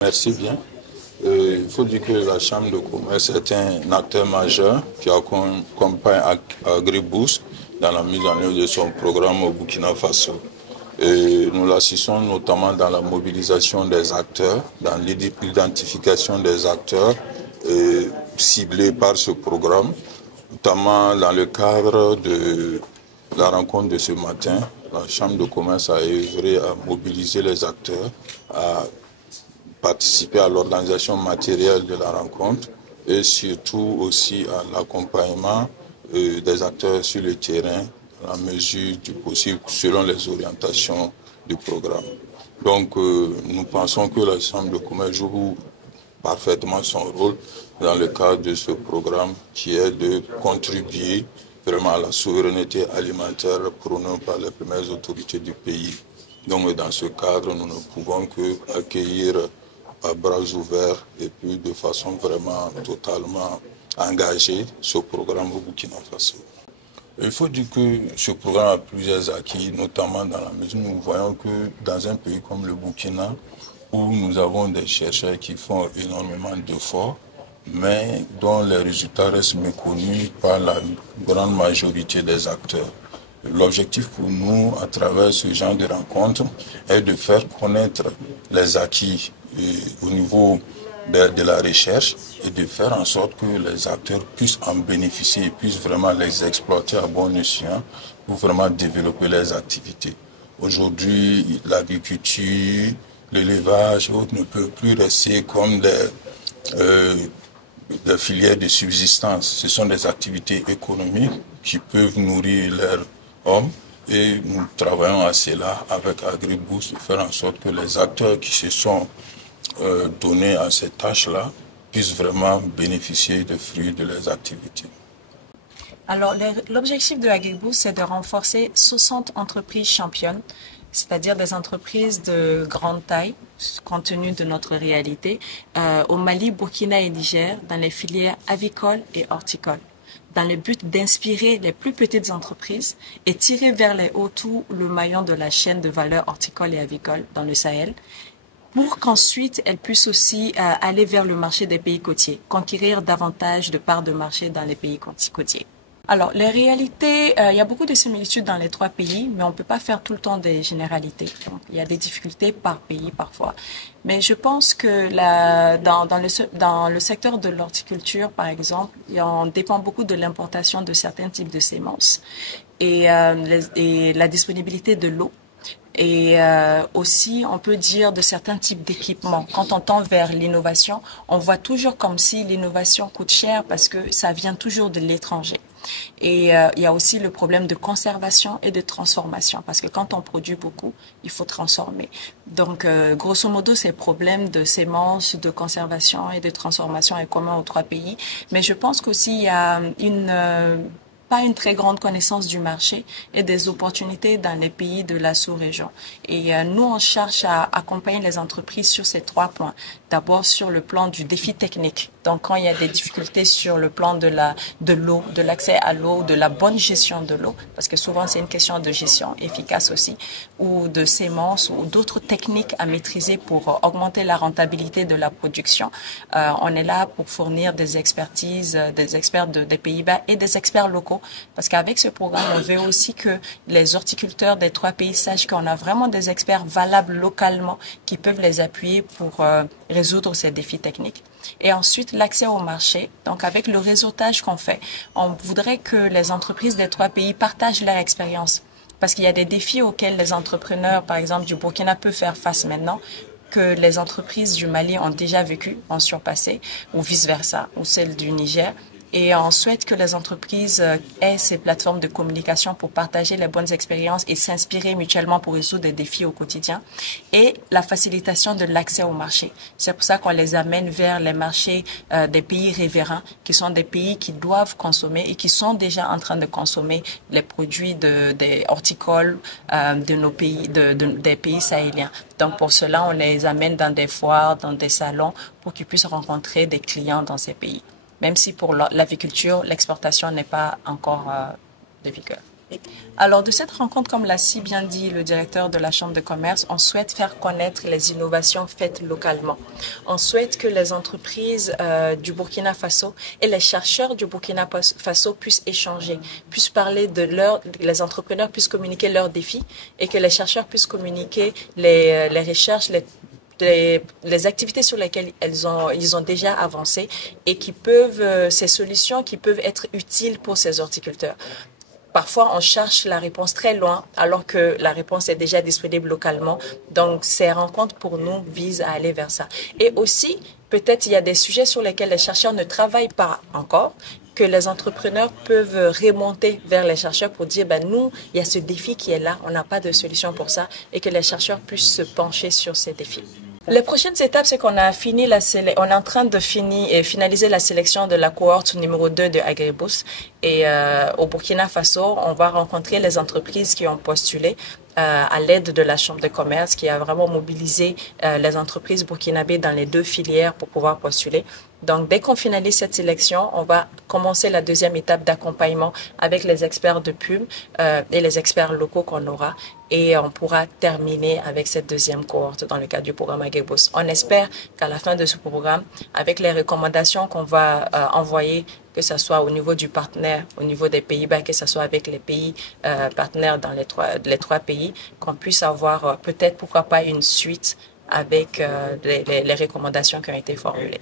Merci bien. Il faut dire que la Chambre de commerce est un acteur majeur qui accompagne Agriboost dans la mise en œuvre de son programme au Burkina Faso. Nous l'assistons notamment dans la mobilisation des acteurs, dans l'identification des acteurs ciblés par ce programme, notamment dans le cadre de la rencontre de ce matin. La Chambre de commerce a œuvré à mobiliser les acteurs, à participer à l'organisation matérielle de la rencontre et surtout aussi à l'accompagnement des acteurs sur le terrain à la mesure du possible selon les orientations du programme. Donc nous pensons que la Chambre de commerce joue parfaitement son rôle dans le cadre de ce programme qui est de contribuer vraiment à la souveraineté alimentaire prônée par les premières autorités du pays. Donc dans ce cadre, nous ne pouvons qu'accueillir à bras ouverts et puis de façon vraiment totalement engagée ce programme au Burkina Faso. Il faut dire que ce programme a plusieurs acquis, notamment dans la mesure où nous voyons que dans un pays comme le Burkina, où nous avons des chercheurs qui font énormément d'efforts, mais dont les résultats restent méconnus par la grande majorité des acteurs. L'objectif pour nous, à travers ce genre de rencontres, est de faire connaître les acquis au niveau de la recherche et de faire en sorte que les acteurs puissent en bénéficier et puissent vraiment les exploiter à bon escient pour vraiment développer leurs activités. Aujourd'hui, l'agriculture, l'élevage et autres ne peuvent plus rester comme des filières de subsistance. Ce sont des activités économiques qui peuvent nourrir leurs hommes et nous travaillons à cela avec Agriboost de faire en sorte que les acteurs qui se sont donnés à cette tâche-là puissent vraiment bénéficier des fruits de leurs activités. Alors, l'objectif de Agriboost, c'est de renforcer 60 entreprises championnes, c'est-à-dire des entreprises de grande taille, compte tenu de notre réalité, au Mali, Burkina et Niger, dans les filières avicoles et horticoles, dans le but d'inspirer les plus petites entreprises et tirer vers les hauts tout le maillon de la chaîne de valeur horticole et avicole dans le Sahel, pour qu'ensuite elles puissent aussi aller vers le marché des pays côtiers, conquérir davantage de parts de marché dans les pays côtiers. Alors, les réalités, il y a beaucoup de similitudes dans les trois pays, mais on ne peut pas faire tout le temps des généralités. Donc, il y a des difficultés par pays parfois. Mais je pense que dans le secteur de l'horticulture, par exemple, on dépend beaucoup de l'importation de certains types de semences et la disponibilité de l'eau. Et aussi, on peut dire de certains types d'équipements. Quand on tend vers l'innovation, on voit toujours comme si l'innovation coûte cher parce que ça vient toujours de l'étranger. Et il y a aussi le problème de conservation et de transformation, parce que quand on produit beaucoup, il faut transformer. Donc, grosso modo, ces problèmes de semences, de conservation et de transformation est commun aux trois pays. Mais je pense qu'aussi, il y a pas une très grande connaissance du marché et des opportunités dans les pays de la sous-région. Et nous, on cherche à accompagner les entreprises sur ces trois points. D'abord, sur le plan du défi technique. Donc, quand il y a des difficultés sur le plan de l'eau, de l'accès à l'eau, de la bonne gestion de l'eau, parce que souvent, c'est une question de gestion efficace aussi, ou de semences ou d'autres techniques à maîtriser pour augmenter la rentabilité de la production. On est là pour fournir des expertises, des experts des Pays-Bas et des experts locaux, parce qu'avec ce programme, on veut aussi que les horticulteurs des trois pays sachent qu'on a vraiment des experts valables localement qui peuvent les appuyer pour résoudre ces défis techniques. Et ensuite, l'accès au marché. Donc, avec le réseautage qu'on fait, on voudrait que les entreprises des trois pays partagent leur expérience. Parce qu'il y a des défis auxquels les entrepreneurs, par exemple, du Burkina peuvent faire face maintenant, que les entreprises du Mali ont déjà vécu, ont surpassé, ou vice-versa, ou celles du Niger. Et on souhaite que les entreprises aient ces plateformes de communication pour partager les bonnes expériences et s'inspirer mutuellement pour résoudre des défis au quotidien. Et la facilitation de l'accès au marché. C'est pour ça qu'on les amène vers les marchés des pays riverains, qui sont des pays qui doivent consommer et qui sont déjà en train de consommer les produits des horticoles de nos pays, des pays sahéliens. Donc pour cela, on les amène dans des foires, dans des salons, pour qu'ils puissent rencontrer des clients dans ces pays. Même si pour l'aviculture, l'exportation n'est pas encore de vigueur. Alors, de cette rencontre, comme l'a si bien dit le directeur de la Chambre de commerce, on souhaite faire connaître les innovations faites localement. On souhaite que les entreprises du Burkina Faso et les chercheurs du Burkina Faso puissent échanger, puissent parler de les entrepreneurs puissent communiquer leurs défis et que les chercheurs puissent communiquer les recherches, les activités sur lesquelles ils ont déjà avancé et qui peuvent, ces solutions qui peuvent être utiles pour ces horticulteurs. Parfois, on cherche la réponse très loin, alors que la réponse est déjà disponible localement. Donc, ces rencontres, pour nous, visent à aller vers ça. Et aussi, peut-être, il y a des sujets sur lesquels les chercheurs ne travaillent pas encore, que les entrepreneurs peuvent remonter vers les chercheurs pour dire, nous, il y a ce défi qui est là, on n'a pas de solution pour ça, et que les chercheurs puissent se pencher sur ces défis. Les prochaines étapes, c'est qu'on a fini on est en train de finaliser la sélection de la cohorte numéro 2 de Agriboost. Et au Burkina Faso, on va rencontrer les entreprises qui ont postulé à l'aide de la Chambre de commerce qui a vraiment mobilisé les entreprises burkinabées dans les 2 filières pour pouvoir postuler. Donc, dès qu'on finalise cette sélection, on va commencer la deuxième étape d'accompagnement avec les experts de PUM et les experts locaux qu'on aura. Et on pourra terminer avec cette deuxième cohorte dans le cadre du programme Agriboost. On espère qu'à la fin de ce programme, avec les recommandations qu'on va envoyer, que ce soit au niveau du partenaire, au niveau des Pays-Bas, que ce soit avec les pays partenaires dans les trois pays, qu'on puisse avoir peut-être, pourquoi pas, une suite avec les recommandations qui ont été formulées.